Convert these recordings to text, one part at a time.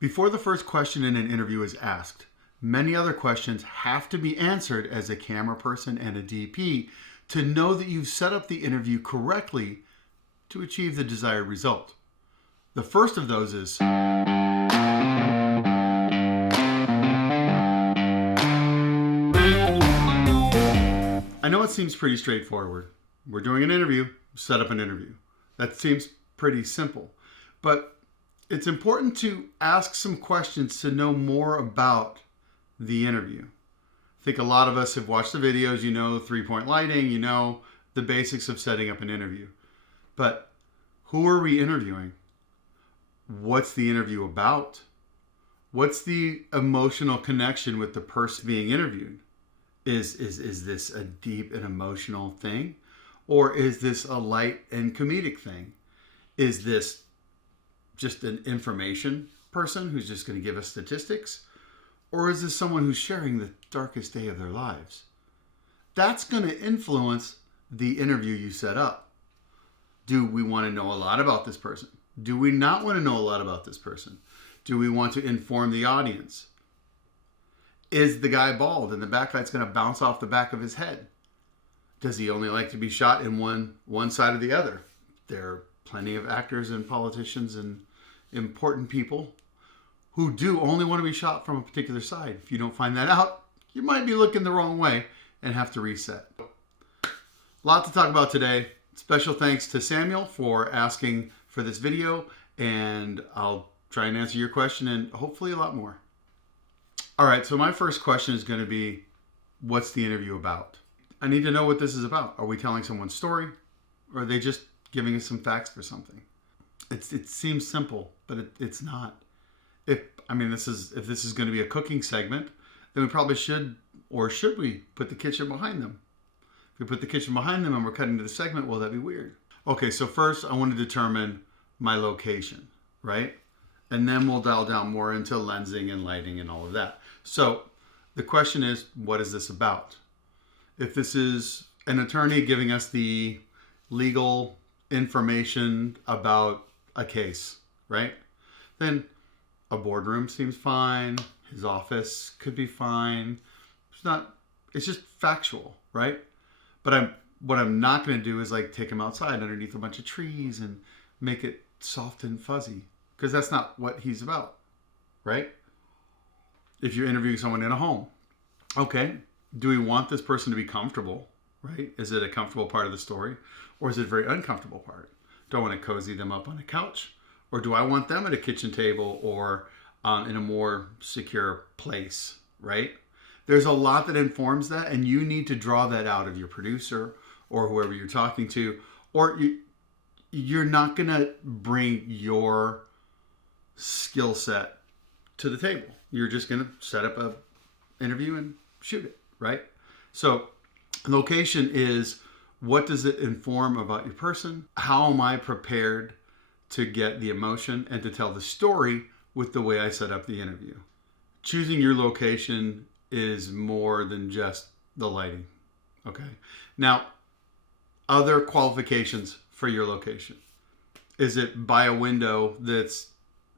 Before the first question in an interview is asked, many other questions have to be answered as a camera person and a DP to know that you've set up the interview correctly to achieve the desired result. The first of those is, I know it seems pretty straightforward. We're doing an interview, set up an interview. That seems pretty simple. But it's important to ask some questions to know more about the interview. I think a lot of us have watched the videos, you know, 3-point lighting, you know, the basics of setting up an interview. But who are we interviewing? What's the interview about? What's the emotional connection with the person being interviewed? Is this a deep and emotional thing? Or is this a light and comedic thing? Is this just an information person who's just going to give us statistics? Or is this someone who's sharing the darkest day of their lives? That's going to influence the interview you set up. Do we want to know a lot about this person? Do we not want to know a lot about this person? Do we want to inform the audience? Is the guy bald and the backlight's going to bounce off the back of his head? Does he only like to be shot in one side or the other? There are plenty of actors and politicians and important people who do only want to be shot from a particular side. If you don't find that out, you might be looking the wrong way and have to reset. A lot to talk about today. Special thanks to Samuel for asking for this video, and I'll try and answer your question and hopefully a lot more. All right, so my first question is going to be, what's the interview about? I need to know what this is about. Are we telling someone's story, or are they just giving us some facts for something? It seems simple, but it's not. If this is going to be a cooking segment, then we probably should we put the kitchen behind them? If we put the kitchen behind them and we're cutting to the segment, well, that'd be weird. Okay, so first I want to determine my location, right? And then we'll dial down more into lensing and lighting and all of that. So the question is, what is this about? If this is an attorney giving us the legal information about a case, right? Then a boardroom seems fine. His office could be fine. It's just factual, right? But what I'm not going to do is like take him outside underneath a bunch of trees and make it soft and fuzzy, because that's not what he's about, right? If you're interviewing someone in a home, okay, do we want this person to be comfortable, right? Is it a comfortable part of the story, or is it a very uncomfortable part? Do I want to cozy them up on a couch, or do I want them at a kitchen table or in a more secure place, right? There's a lot that informs that, and you need to draw that out of your producer or whoever you're talking to, or you're not going to bring your skill set to the table. You're just going to set up a interview and shoot it, right? So location is, what does it inform about your person? How am I prepared to get the emotion and to tell the story with the way I set up the interview? Choosing your location is more than just the lighting, okay? Now, other qualifications for your location. Is it by a window that's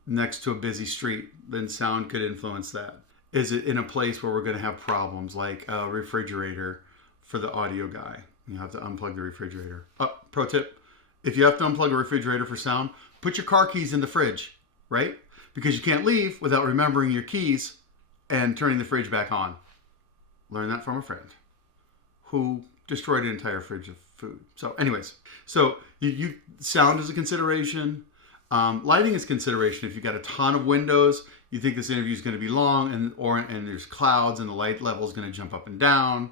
next to a busy street? Then sound could influence that. Is it in a place where we're going to have problems, like a refrigerator for the audio guy? You have to unplug the refrigerator. Pro tip, if you have to unplug a refrigerator for sound, put your car keys in the fridge, right? Because you can't leave without remembering your keys and turning the fridge back on. Learn that from a friend who destroyed an entire fridge of food. So anyways, so you sound is a consideration. Lighting is consideration. If you've got a ton of windows, you think this interview is going to be long, and there's clouds and the light level is going to jump up and down.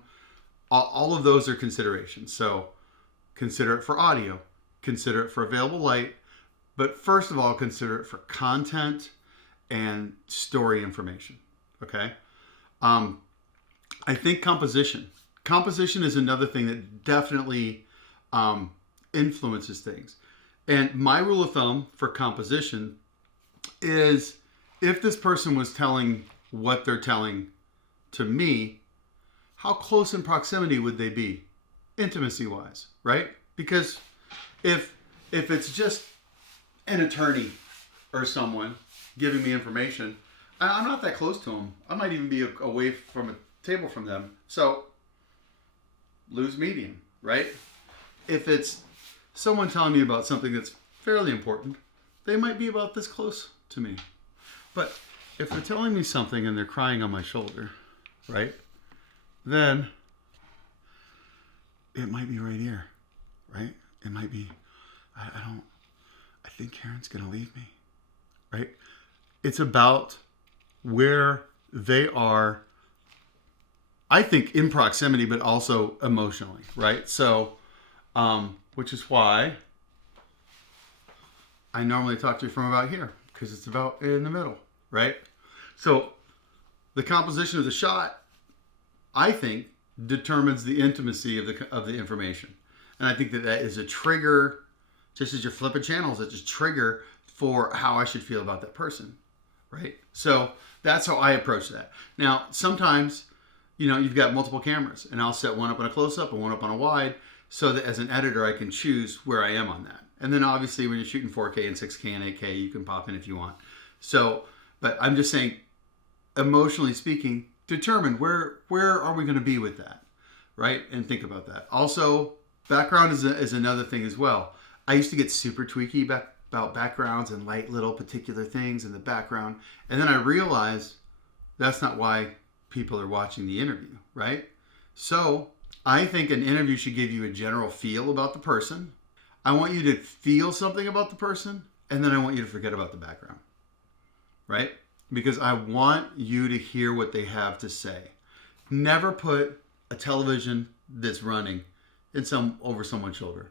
All of those are considerations. So consider it for audio, consider it for available light, but first of all, consider it for content and story information. Okay. I think composition is another thing that definitely influences things. And my rule of thumb for composition is, if this person was telling what they're telling to me, how close in proximity would they be, intimacy-wise, right? Because if it's just an attorney or someone giving me information, I'm not that close to them. I might even be away from a table from them. So lose medium, right? If it's someone telling me about something that's fairly important, they might be about this close to me. But if they're telling me something and they're crying on my shoulder, right? Then it might be right here, right? It might be, I think Karen's going to leave me, right? It's about where they are, I think, in proximity, but also emotionally, right? So, which is why I normally talk to you from about here, because it's about in the middle, right? So the composition of the shot, I think, determines the intimacy of the information. And I think that is a trigger, just as you're flipping channels, it's a trigger for how I should feel about that person, right? So that's how I approach that. Now, sometimes, you've got multiple cameras, and I'll set one up on a close-up and one up on a wide, so that as an editor, I can choose where I am on that. And then obviously when you're shooting 4K and 6K and 8K, you can pop in if you want. So, but I'm just saying, emotionally speaking, determine where are we going to be with that, right? And think about that. Also, background is another thing as well. I used to get super tweaky about backgrounds and light little particular things in the background. And then I realized that's not why people are watching the interview, right? So I think an interview should give you a general feel about the person. I want you to feel something about the person, and then I want you to forget about the background, right? Because I want you to hear what they have to say. Never put a television that's running over someone's shoulder.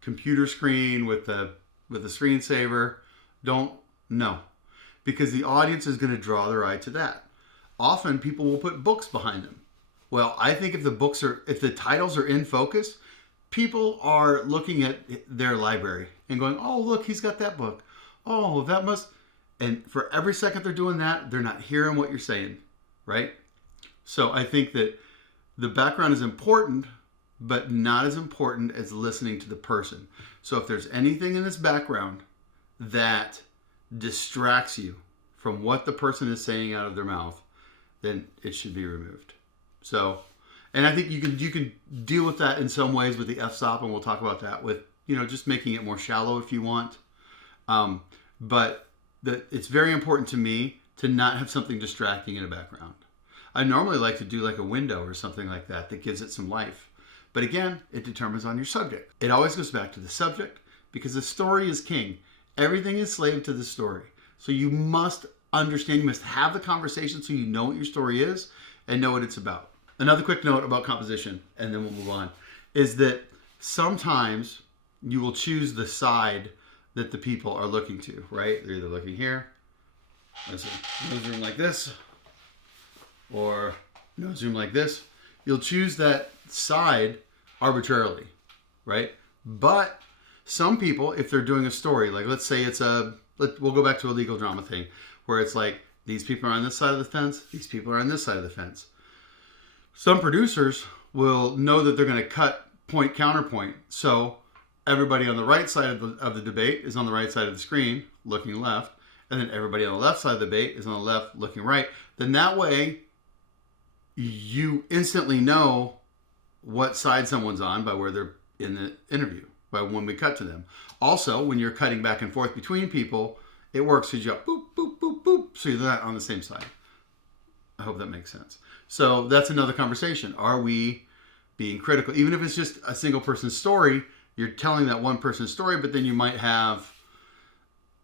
Computer screen with a screensaver. No. Because the audience is going to draw their eye to that. Often people will put books behind them. Well, I think if the titles are in focus, people are looking at their library and going, oh, look, he's got that book. Oh, that must... And for every second they're doing that, they're not hearing what you're saying, right? So I think that the background is important, but not as important as listening to the person. So if there's anything in this background that distracts you from what the person is saying out of their mouth, then it should be removed. So, and I think you can deal with that in some ways with the f-stop, and we'll talk about that with, just making it more shallow if you want. But it's very important to me to not have something distracting in the background. I normally like to do like a window or something like that gives it some life. But again, it determines on your subject. It always goes back to the subject, because the story is king. Everything is slave to the story. So you must understand, you must have the conversation so you know what your story is and know what it's about. Another quick note about composition, and then we'll move on, is that sometimes you will choose the side that the people are looking to, right? They're either looking here, nose zoom like this, or nose zoom like this. You'll choose that side arbitrarily, right? But some people, if they're doing a story, like let's say we'll go back to a legal drama thing, where it's like, these people are on this side of the fence, these people are on this side of the fence. Some producers will know that they're going to cut point counterpoint. So everybody on the right side of the debate is on the right side of the screen, looking left, and then everybody on the left side of the debate is on the left, looking right. Then that way, you instantly know what side someone's on by where they're in the interview, by when we cut to them. Also, when you're cutting back and forth between people, it works because you go boop, boop, boop, boop, so you're not on the same side. I hope that makes sense. So that's another conversation. Are we being critical? Even if it's just a single person's story, you're telling that one person's story, but then you might have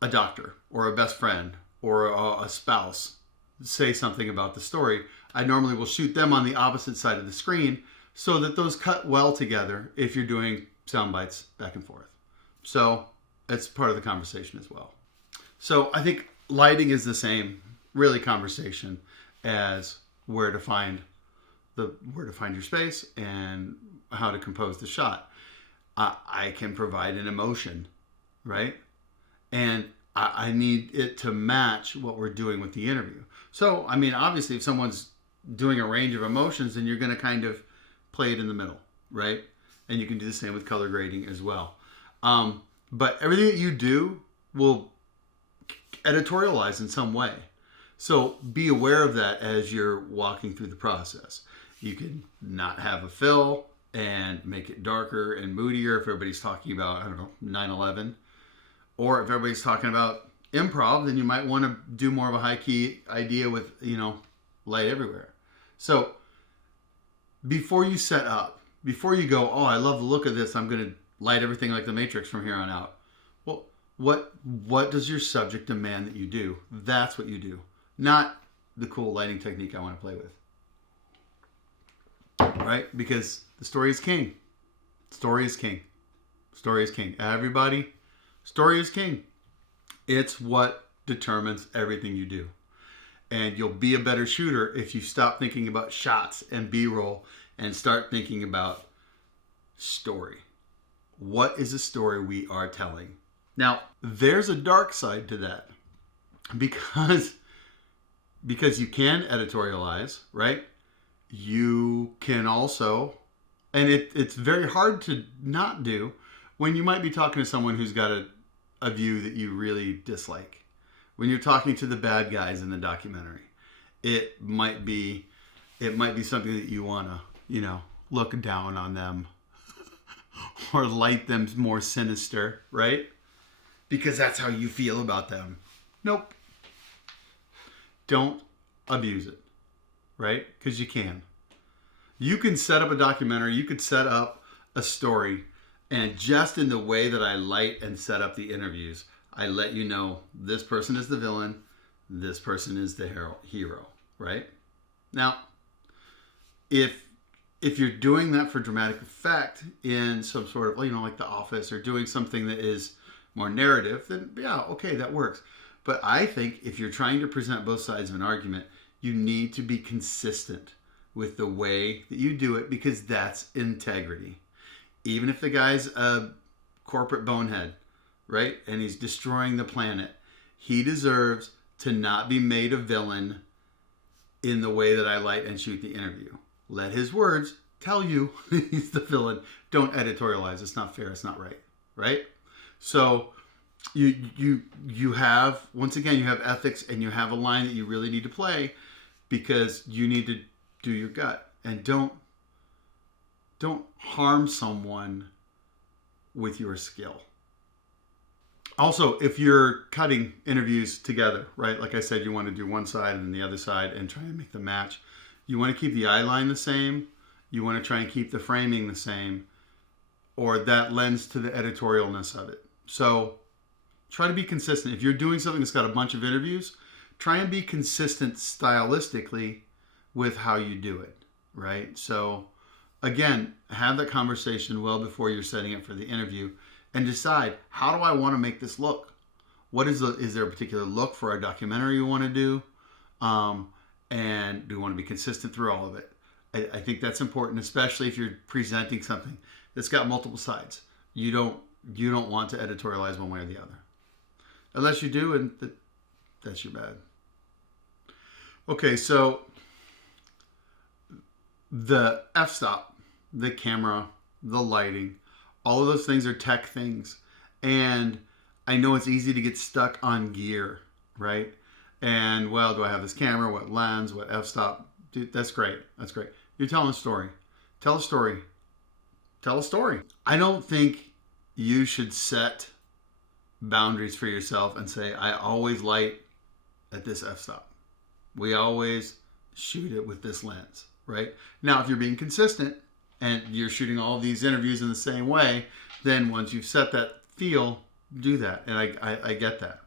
a doctor or a best friend or a spouse say something about the story. I normally will shoot them on the opposite side of the screen so that those cut well together if you're doing sound bites back and forth. So it's part of the conversation as well. So I think lighting is the same, really, conversation as where to find your space and how to compose the shot. I can provide an emotion, right? And I need it to match what we're doing with the interview. So, I mean, obviously, if someone's doing a range of emotions, then you're going to kind of play it in the middle, right? And you can do the same with color grading as well. But everything that you do will editorialize in some way. So be aware of that as you're walking through the process. You can not have a fill and make it darker and moodier if everybody's talking about, I don't know, 9/11. Or if everybody's talking about improv, then you might want to do more of a high key idea with, light everywhere. So before you set up, before you go, oh, I love the look of this, I'm going to light everything like the Matrix from here on out. Well, what does your subject demand that you do? That's what you do. Not the cool lighting technique I want to play with. Right? Because the story is king. Story is king. Story is king. Everybody, story is king. It's what determines everything you do. And you'll be a better shooter if you stop thinking about shots and B-roll and start thinking about story. What is the story we are telling? Now, there's a dark side to that. Because you can editorialize, right? You can also, and it's very hard to not do when you might be talking to someone who's got a view that you really dislike. When you're talking to the bad guys in the documentary, it might be something that you want to, look down on them or light them more sinister, right? Because that's how you feel about them. Nope. Don't abuse it, right? Because you can. You can set up a documentary, you could set up a story, and just in the way that I light and set up the interviews, I let you know this person is the villain, this person is the hero, right? Now, if you're doing that for dramatic effect in some sort of, like The Office, or doing something that is more narrative, then yeah, okay, that works. But I think if you're trying to present both sides of an argument, you need to be consistent with the way that you do it, because that's integrity. Even if the guy's a corporate bonehead, right? And he's destroying the planet, he deserves to not be made a villain in the way that I light and shoot the interview. Let his words tell you he's the villain. Don't editorialize. It's not fair. It's not right. Right? So you have, once again, you have ethics, and you have a line that you really need to play, because you need to do your gut, and don't harm someone with your skill. Also, if you're cutting interviews together, right? Like I said, you want to do one side and then the other side and try and make them match. You want to keep the eye line the same. You want to try and keep the framing the same, or that lends to the editorialness of it. So try to be consistent. If you're doing something that's got a bunch of interviews, try and be consistent stylistically with how you do it, right? So again, have that conversation well before you're setting up for the interview, and decide, how do I want to make this look? Is there a particular look for our documentary you want to do? And do you want to be consistent through all of it? I think that's important, especially if you're presenting something that's got multiple sides. You don't want to editorialize one way or the other. Unless you do, and that's your bad. Okay, so the f-stop, the camera, the lighting, all of those things are tech things. And I know it's easy to get stuck on gear, right? And, well, do I have this camera? What lens? What f-stop? Dude, that's great. That's great. You're telling a story. Tell a story. Tell a story. I don't think you should set boundaries for yourself and say, I always light at this f-stop. We always shoot it with this lens, right? Now, if you're being consistent and you're shooting all of these interviews in the same way, then once you've set that feel, do that. And I get that.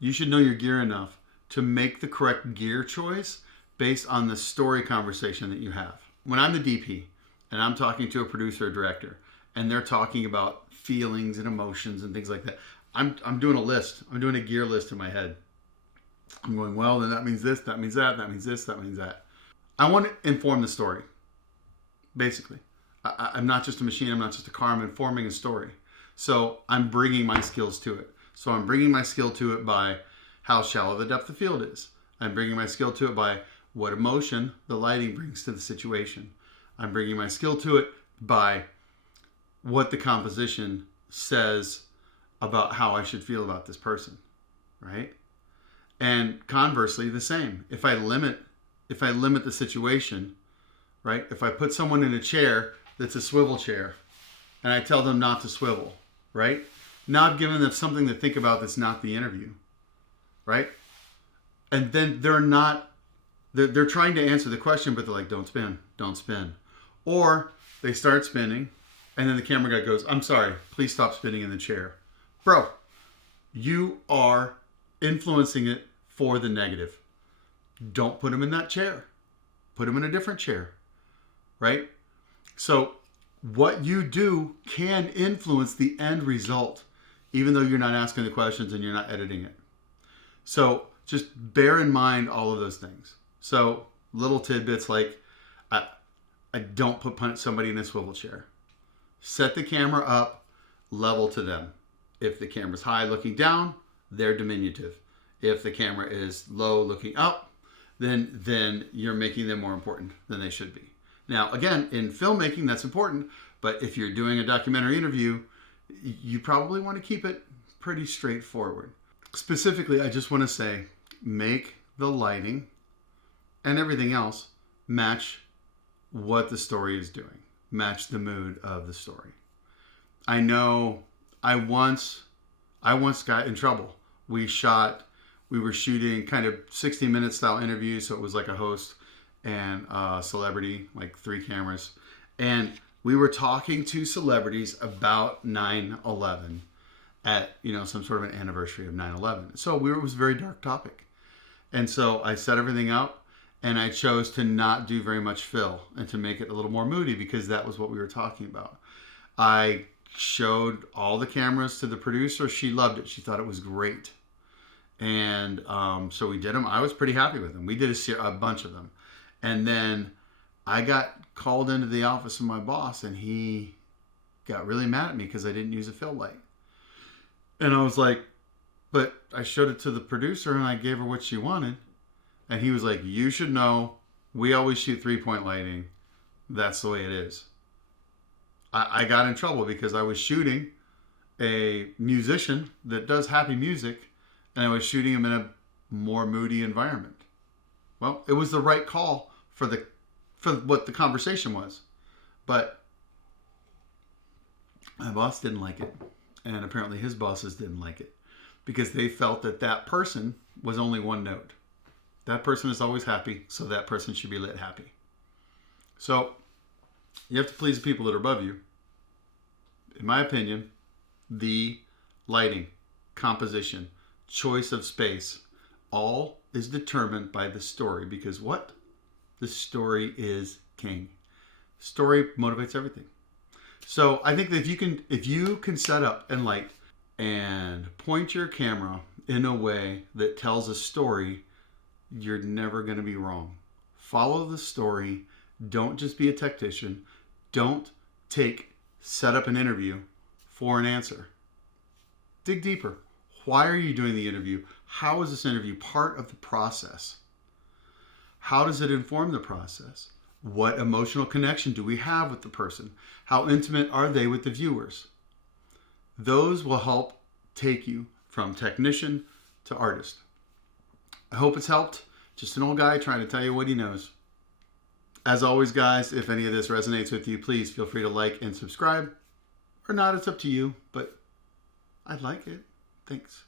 You should know your gear enough to make the correct gear choice based on the story conversation that you have. When I'm the DP and I'm talking to a producer or director, and they're talking about feelings and emotions and things like that, I'm doing a list. I'm doing a gear list in my head. I'm going, well, then that means this, that means that means this, that means that. I want to inform the story. Basically, I'm not just a machine. I'm not just a car. I'm informing a story. So I'm bringing my skills to it. So I'm bringing my skill to it by how shallow the depth of field is. I'm bringing my skill to it by what emotion the lighting brings to the situation. I'm bringing my skill to it by what the composition says about how I should feel about this person, right? And conversely, the same. If I limit the situation, right? If I put someone in a chair that's a swivel chair and I tell them not to swivel, right? Now I've given them something to think about that's not the interview, right? And then they're trying to answer the question, but they're like, don't spin, don't spin. Or they start spinning and then the camera guy goes, I'm sorry, please stop spinning in the chair. Bro, you are influencing it for the negative. Don't put them in that chair. Put them in a different chair, right? So what you do can influence the end result, even though you're not asking the questions and you're not editing it. So just bear in mind all of those things. So little tidbits like, I don't put somebody in a swivel chair. Set the camera up level to them. If the camera's high looking down, they're diminutive. If the camera is low looking up, then you're making them more important than they should be. Now, again, in filmmaking, that's important, but if you're doing a documentary interview, you probably want to keep it pretty straightforward. Specifically, I just want to say, make the lighting and everything else match what the story is doing, match the mood of the story. I know I once got in trouble. We were shooting kind of 60-minute style interviews, so it was like a host and a celebrity, like 3 cameras. And we were talking to celebrities about 9/11 at, some sort of an anniversary of 9/11. So it was a very dark topic. And so I set everything up and I chose to not do very much fill and to make it a little more moody because that was what we were talking about. I showed all the cameras to the producer. She loved it. She thought it was great. And so we did them. I was pretty happy with them. We did a bunch of them. And then I got called into the office of my boss and he got really mad at me because I didn't use a fill light. And I was like, but I showed it to the producer and I gave her what she wanted. And he was like, you should know, we always shoot 3-point lighting. That's the way it is. I got in trouble because I was shooting a musician that does happy music and I was shooting him in a more moody environment. Well, it was the right call for what the conversation was. But my boss didn't like it. And apparently his bosses didn't like it because they felt that person was only one note. That person is always happy, so that person should be lit happy. So you have to please the people that are above you. In my opinion, the lighting, composition, choice of space, all is determined by the story because what? The story is king. Story motivates everything. So I think that if you can set up and light and point your camera in a way that tells a story, you're never going to be wrong. Follow the story. Don't just be a tactician. Don't set up an interview for an answer. Dig deeper. Why are you doing the interview? How is this interview part of the process? How does it inform the process? What emotional connection do we have with the person? How intimate are they with the viewers? Those will help take you from technician to artist. I hope it's helped. Just an old guy trying to tell you what he knows. As always, guys, if any of this resonates with you, please feel free to like and subscribe. Or not, it's up to you, but I'd like it. Thanks.